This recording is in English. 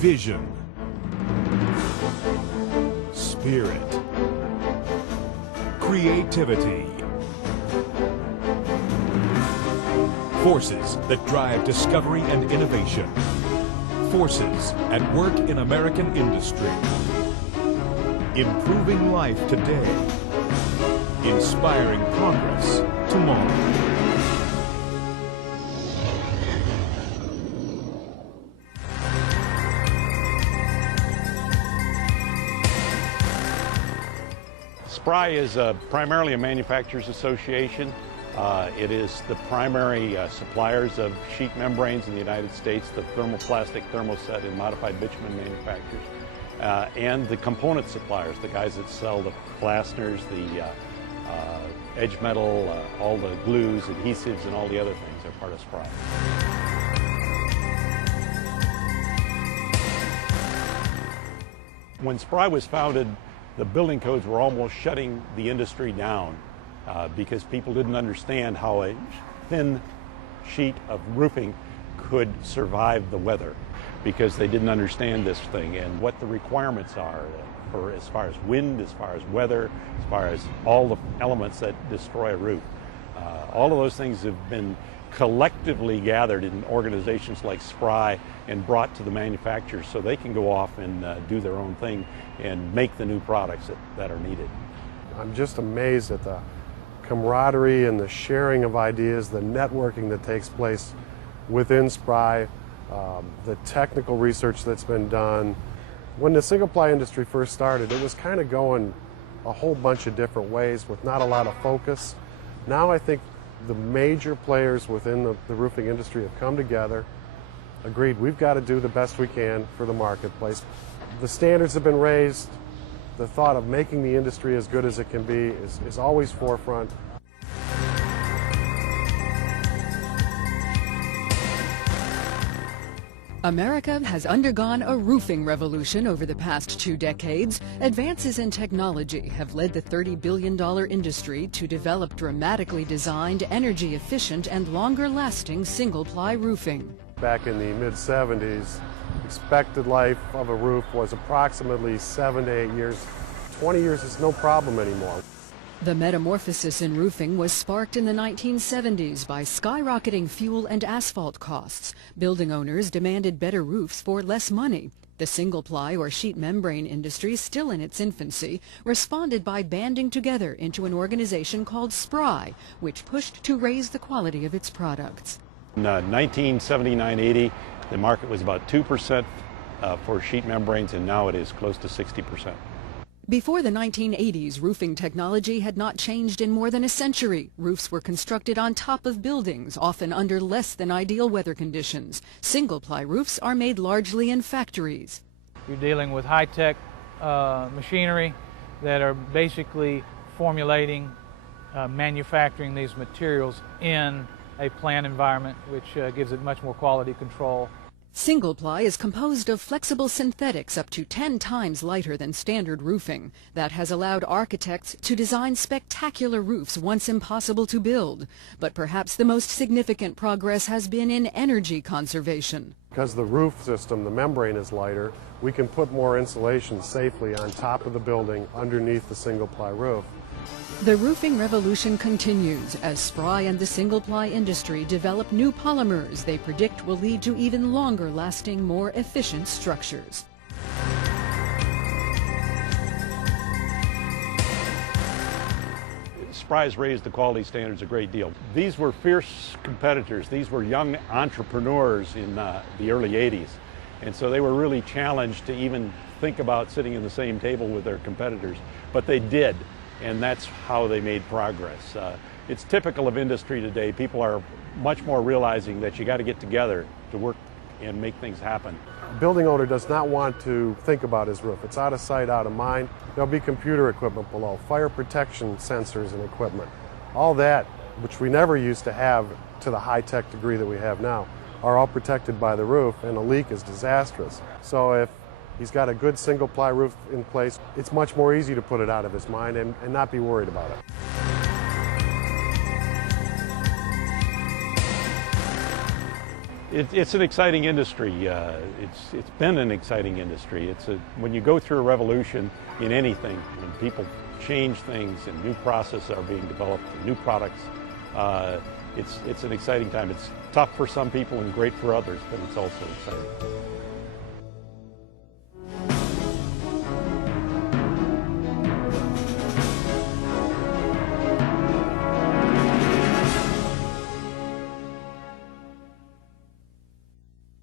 Vision. Spirit. Creativity. Forces that drive discovery and innovation. Forces at work in American industry. Improving life today. Inspiring progress tomorrow. SPRI is primarily a manufacturers association. It is the primary suppliers of sheet membranes in the United States, the thermoplastic, thermoset, and modified bitumen manufacturers, and the component suppliers, the guys that sell the fasteners, the edge metal, all the glues, adhesives, and all the other things are part of SPRI. When SPRI was founded, the building codes were almost shutting the industry down because people didn't understand how a thin sheet of roofing could survive the weather, because they didn't understand this thing and what the requirements are for as far as wind, as far as weather, as far as all the elements that destroy a roof. All of those things have been collectively gathered in organizations like SPRI and brought to the manufacturers so they can go off and do their own thing and make the new products that are needed. I'm just amazed at the camaraderie and the sharing of ideas, the networking that takes place within SPRI, the technical research that's been done. When the single-ply industry first started, it was kind of going a whole bunch of different ways with not a lot of focus. Now I think the major players within the roofing industry have come together, agreed we've got to do the best we can for the marketplace. The standards have been raised. The thought of making the industry as good as it can be is always forefront. America has undergone a roofing revolution over the past 2 decades. Advances in technology have led the $30 billion industry to develop dramatically designed, energy-efficient, and longer-lasting single-ply roofing. Back in the mid-70s, expected life of a roof was approximately 7 to 8 years. 20 years is no problem anymore. The metamorphosis in roofing was sparked in the 1970s by skyrocketing fuel and asphalt costs. Building owners demanded better roofs for less money. The single-ply or sheet membrane industry, still in its infancy, responded by banding together into an organization called SPRI, which pushed to raise the quality of its products. In 1979-80, the market was about 2% for sheet membranes, and now it is close to 60%. Before the 1980s, roofing technology had not changed in more than a century. Roofs were constructed on top of buildings, often under less than ideal weather conditions. Single-ply roofs are made largely in factories. You're dealing with high-tech machinery that are basically formulating, manufacturing these materials in a plant environment, which gives it much more quality control. Single-ply is composed of flexible synthetics up to 10 times lighter than standard roofing. That has allowed architects to design spectacular roofs once impossible to build. But perhaps the most significant progress has been in energy conservation. Because the roof system, the membrane is lighter, we can put more insulation safely on top of the building underneath the single-ply roof. The roofing revolution continues as SPRI and the single-ply industry develop new polymers they predict will lead to even longer-lasting, more efficient structures. SPRI has raised the quality standards a great deal. These were fierce competitors. These were young entrepreneurs in the early 80s. And so they were really challenged to even think about sitting in the same table with their competitors. But they did. And that's how they made progress. It's typical of industry today. People are much more realizing that you got to get together to work and make things happen. A building owner does not want to think about his roof. It's out of sight, out of mind. There'll be computer equipment below, fire protection sensors and equipment. All that, which we never used to have to the high-tech degree that we have now, are all protected by the roof, and a leak is disastrous. So if he's got a good single-ply roof in place, it's much more easy to put it out of his mind and not be worried about it. It's an exciting industry. It's been an exciting industry. When you go through a revolution in anything, when people change things and new processes are being developed, and new products, it's an exciting time. It's tough for some people and great for others, but it's also exciting.